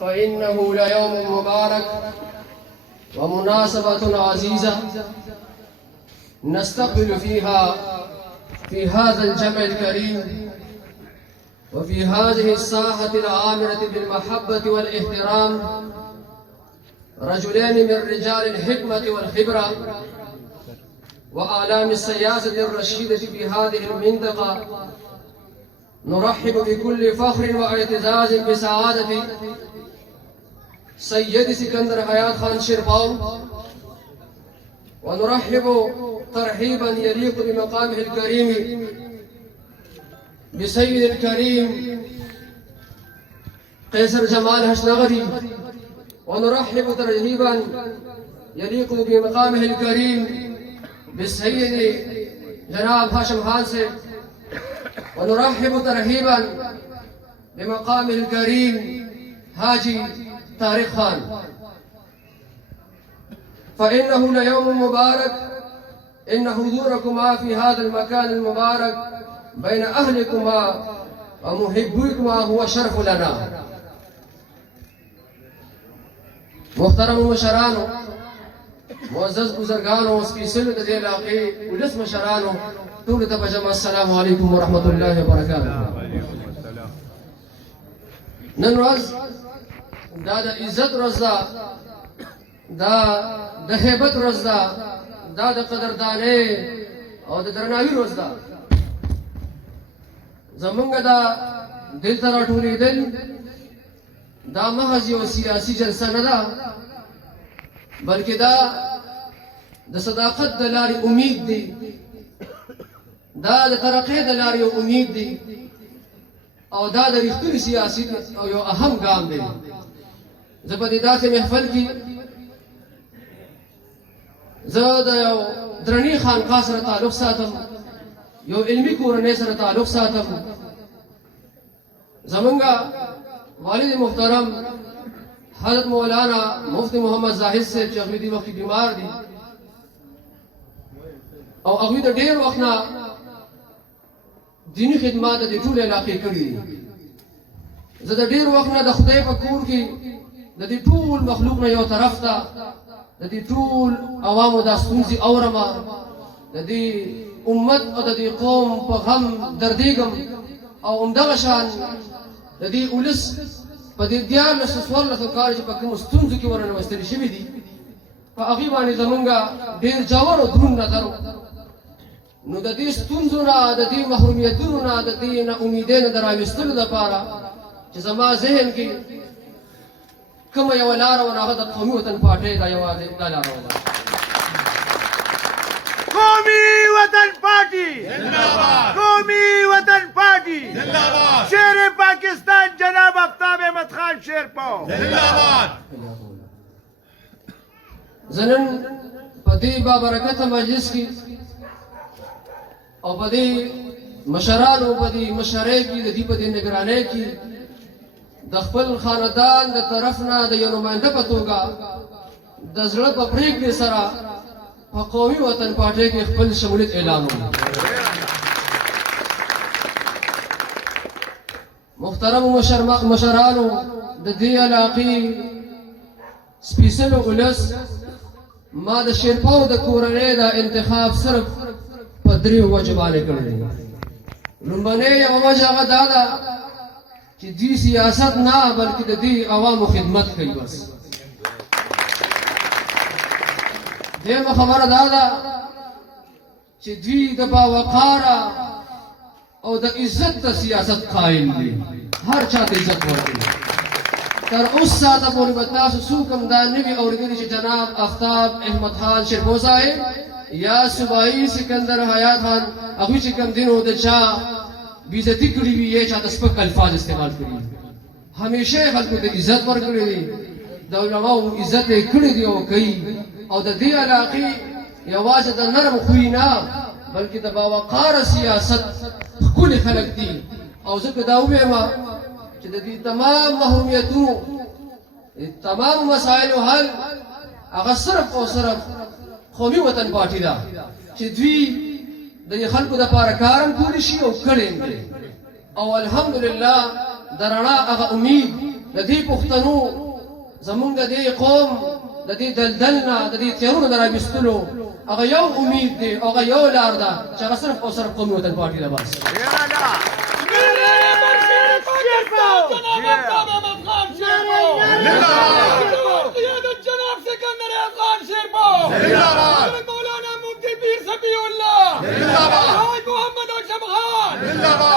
فإنه ليوم مبارك ومناسبة عزيزة نستقبل فيها في هذا الجمع الكريم وفي هذه الساحة العامرة بالمحبة والاحترام رجلين من رجال الحكمة والخبرة وأعلام السياسة الرشيدة في هذه المنطقة. نرحب بكل فخر واعتزاز بسعادة سيد سكندر حيات خان شيرپاو، ونرحب ترحيبا يليق بمقامه الكريم بسيد الكريم قيصر جمال هشنغري، ونرحب ترحيبا يليق بمقامه الكريم بالسيد جناب هاشم حانسي، ونرحب ترحيبا بمقامه الكريم هاجي طارق خان. فإنه ليوم مبارك، إن حضوركما في هذا المكان المبارك بين أهلكما ومحبيكما هو شرف لنا. محترم مشرانو، معزز بزرگانو، سپیڅلو د دې علاقې ولس مشرانو، ټولو ته په جمع السلام علیکم ورحمة الله وبرکاته. نن ورځ دا د عزت ورځ ده، دا د هیبت ورځ ده، دا د قدردانۍ او د درناوي ورځ ده. زمونږ دا دلته راټولېدل دا محض یو سیاسي جلسه نه ده، بلکې دا د صداقت د لارې امید دی، دا د ترقۍ د لارې یو امید دی، او دا د رښتوني سیاسي او یو اهم ګام دی. زه په دې داسې محفل کې زه د یو درنې خانقاه سره تعلق ساتم، یو علمي کورنۍ سره تعلق ساتم. زمونږ والد محترم حضرت مولانا مفتی محمد زاهد صاحب چې هغوی دې وخت بیمار دي او هغوی د ډېر وخت نه دیني خدمات د ټولې علاقې کړي دي. زه د ډېر وخت نه د خدای په کور کې د دې ټول مخلوق نه یو طرف ته د دې ټول عوامو دا ستونزې اورم، د دې امت او د دې قوم په غم دردېږم، او همدغه شان د دې ولس په دې 1400 کال چې په کومو ستونزو کې ورننوستل شوي دي په هغې باندې زمونږ ډېر ژور او دروند نظر و. نو د دې ستونزو نه، د دې محرومیتونو نه، د دې ناامیدۍ نه د راویستلو دپاره چې زما ذهن کې کومه یوه لاره وه، هغه د قومي وطن پارټۍ دا یوازې دا لاره وه. قومی وطن پارٹی قومی وطن پارٹی شیر پاکستان جناب آفتاب احمد خان شیرپاو. زه نن په دې بابرکته مجلس کې او په دې مشرانو په دې مشرۍ کې د دې په دې نګرانۍ کې د خپل خاندان د طرف نه د یو نماینده په توګه د زړه په پرېکړې سره په قومي وطن پارټۍ کې خپل شمولیت اعلان وکړ. محترم مشرانو، د دې علاقې سپېڅلو ولس ما د شیرپاو د کورنۍ د انتخاب صرف په 3 وجو باندې کړی دی. لومړنۍ یوه وجه هغه دا ده چې دوی سیاست نه بلکې د دې عوامو خدمت کوي. بس دیمه خبره دا ده چې دوی د باوقاره او د عزت د سیاست قائل دي، هر چا ته عزت ورکوي. تر اوس ساعته پورې به تاسو څوک هم دا نه وي اورېدلي چې جناب آفتاب احمد خان شیرپاو صاحب یا صوبایي سکندر حیات خان هغوی چې کوم دین و د چا بېعزتي کړي وي یا چاته سپک الفاظ استعمال کړي وي، همیشه یې خلکو ته عزت ورکړی دی، د علماو عزت یې کړی دی او کوي. او د دې علاقې یوازې د نرم خوی نه بلکې د باوقاره سیاست ښکلي خلک دي. او زه که دا ووایم چې د دې تمام محرومیتونو تمام مسایلو حل هغه صرف او صرف قومي وطن پارټي ده چې دوی د خلکو د پاره کارم کولی شي او کړی او الحمدلله د رڼا هغه امید د دې پښتنو زمونږ د دې قوم د دې دلدلنا د دې تیارونو د راویستلو هغه یو امید دی هغه یو لار ده چې هغه صرف او صرف قومي وطن پارټي ده بس قيادة جناب سكندر أفغان شيربو مولانا مفتي بير سبي الله هاي محمد الشمخان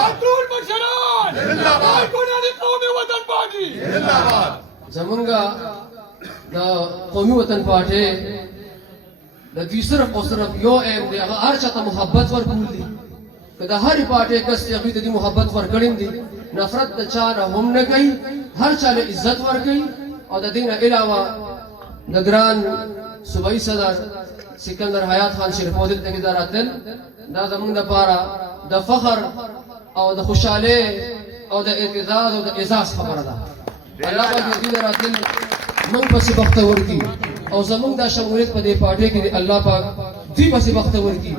عبدول بشران هاي كنادي قومي وطن پارٹی زمونږه د قومي وطن پارټي د دې صرف او صرف یو ایم دی هغه هر چاته محبت ورکول دي که د هرې پارټۍ کس چې هغوی ته دې محبت ورکړی دي نفرت د چا نه هم نه کوي هر چا له عزت ورکوي او د دې نه علاوه د ګران صوبایي صدر سکندر حیات خان شریفو دلته کې دا راتلل دا زموږ دپاره د فخر او د خوشحالۍ او د اعتزاز او د اعزاز خبره ده الله پاک دې دوی راتلل موږ پسې بختور کړي او زموږ دا شمولیت په دې پارټۍ کې الله پاک دوی پسې بختور کړي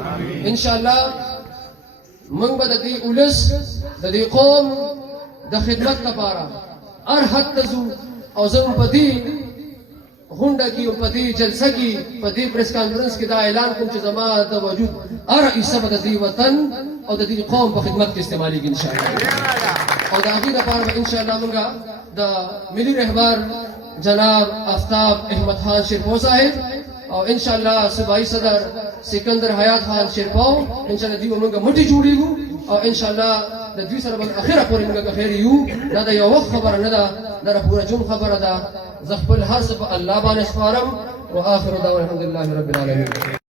انشاءالله موږ به د دې ولس د دې قوم د خدمت لپاره هر حد ته ځو او زه په دې غونډه کې په دې جلسه کې په دې پریس کانفرنس کې دا اعلان کوم چې زما د وجود هر حصه به د دې وطن او د دې قوم په خدمت کې استعمالېږي انشاءالله او د هغې لپاره به انشاءالله موږ د ملي رهبر جناب آفتاب احمد خان شیرپو صاحب او انشاءالله صوبایي صدر سکندر حیات خان شیرپو انشاءالله دوی به موږ مټې جوړېږو او انشاءالله د دوی سره به اخره پورې موږ بخیر یو دا د یو وخت خبره نه ده دا د پوره جون خبره ده زه خپل هر څه په الله باندې سپارم واخر دعوانا الحمد لله رب العالمین